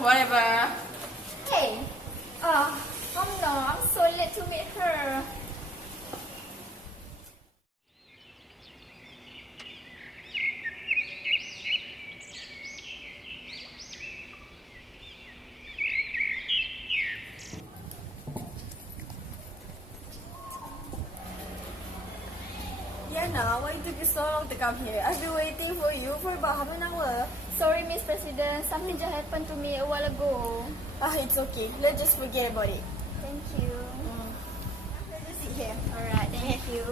whatever. Hey, oh no, I'm so late to meet her. Diana, why it took you so long to come here? I've been waiting for you for about half an hour. Sorry, Miss President, something just happened to me a while ago. It's okay. Let's just forget about it. Thank you. Let's just sit here. Alright, thank you.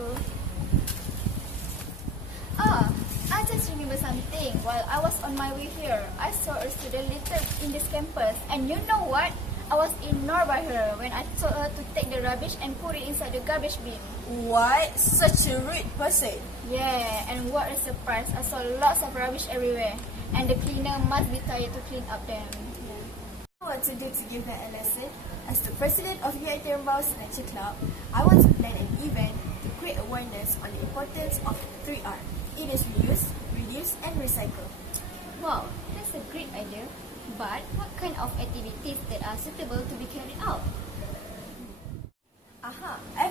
Oh, I just remember something. While I was on my way here, I saw a student litter in this campus. And you know what? I was ignored by her when I told her to take the rubbish and put it inside the garbage bin. What? Such a rude person. Yeah, and what a surprise. I saw lots of rubbish everywhere. And the cleaner must be tired to clean up them. What to do to give her a lesson? As the president of UITM REMBAU'19 Club, I want to plan an event to create awareness on the importance of 3R. It is reuse, reduce, and recycle. Wow, that's a great idea. But what kind of activities that are suitable to be carried out? I've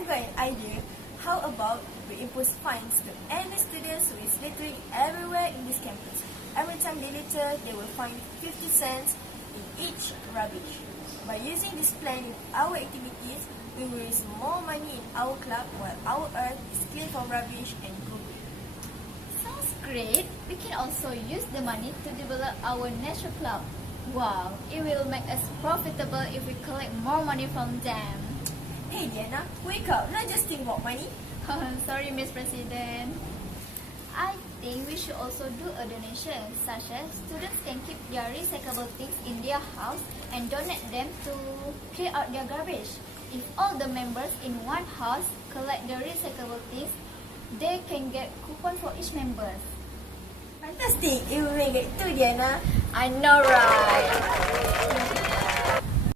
got an idea. How about we impose fines to any students who is littering everywhere in this campus? Every time they litter, they will fine 50 cents in each rubbish. By using this plan in our activities, we will raise more money in our club while our earth is clean from rubbish and good. Sounds great. We can also use the money to develop our nature club. Wow, it will make us profitable if we collect more money from them. Hey Diana, wake up, not just think about money. Sorry, Miss President. I think we should also do a donation, such as students can keep their recyclable things in their house and donate them to clear out their garbage. If all the members in one house collect the recyclable things, they can get coupon for each member. Fantastic, it will make it too, Diana. I know, right?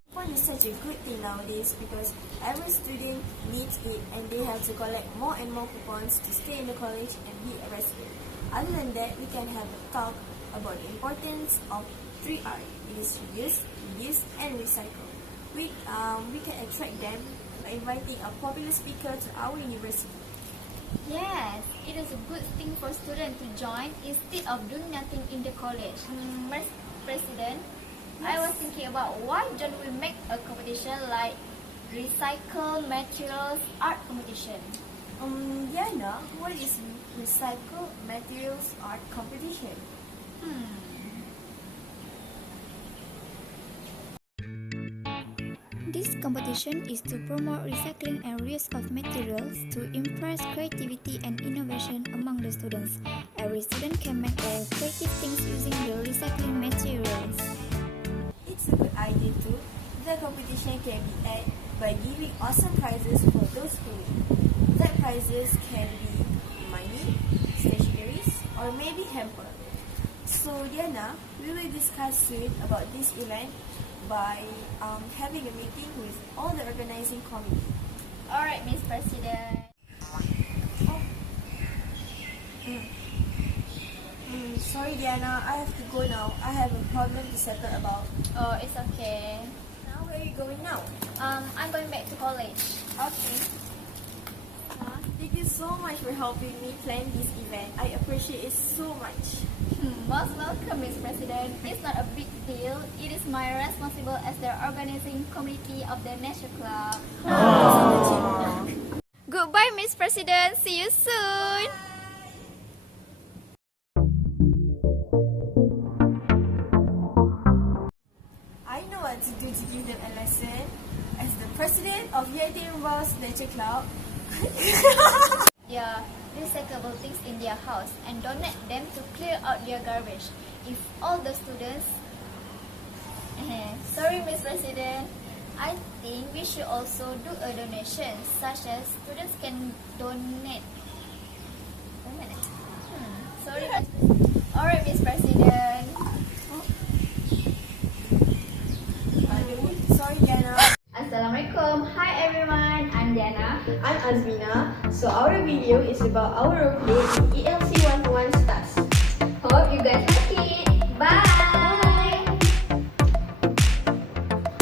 Coupon is such a good thing nowadays because every student needs it and they have to collect more and more coupons to stay in the college and be a resident. Other than that, we can have a talk about the importance of 3R. It is reuse, reduce, and recycle. We can attract them by inviting a popular speaker to our university. Yes, it is a good thing for students to join instead of doing nothing in the college. Mr. President, I was thinking about why don't we make a competition like recycle materials art competition? Diana, what is recycle materials art competition? This competition is to promote recycling and reuse of materials to impress creativity and innovation among the students. Every student can make a creative things using the recycling materials. It's a good idea too. The competition can be had by giving awesome prizes for those who win. That prizes can be money, stationeries, or maybe hamper. So Diana, we will discuss soon about this event by having a meeting with all the organizing committee. Alright, Miss President. Sorry Diana, I have to go now. I have a problem to settle about. Oh, it's okay. Now where are you going now? I'm going back to college. Okay. Thank you so much for helping me plan this event. I appreciate it so much. Most welcome, Miss President. It's not a big deal. It is my responsibility as the organizing committee of the Nature Club. Goodbye, Miss President. See you soon. I know what to do to give them a lesson. As the president of UITM REMBAU'19 Club, Yeah, recyclable things in their house and donate them to clear out their garbage. If all the students... Sorry, Miss President. I think we should also do a donation, such as students can donate. Sorry, Miss President. Alright, Miss President. sorry Diana. Assalamualaikum. Hi everyone, I'm Diana. I'm Azmina. So our video is about our role play in ELC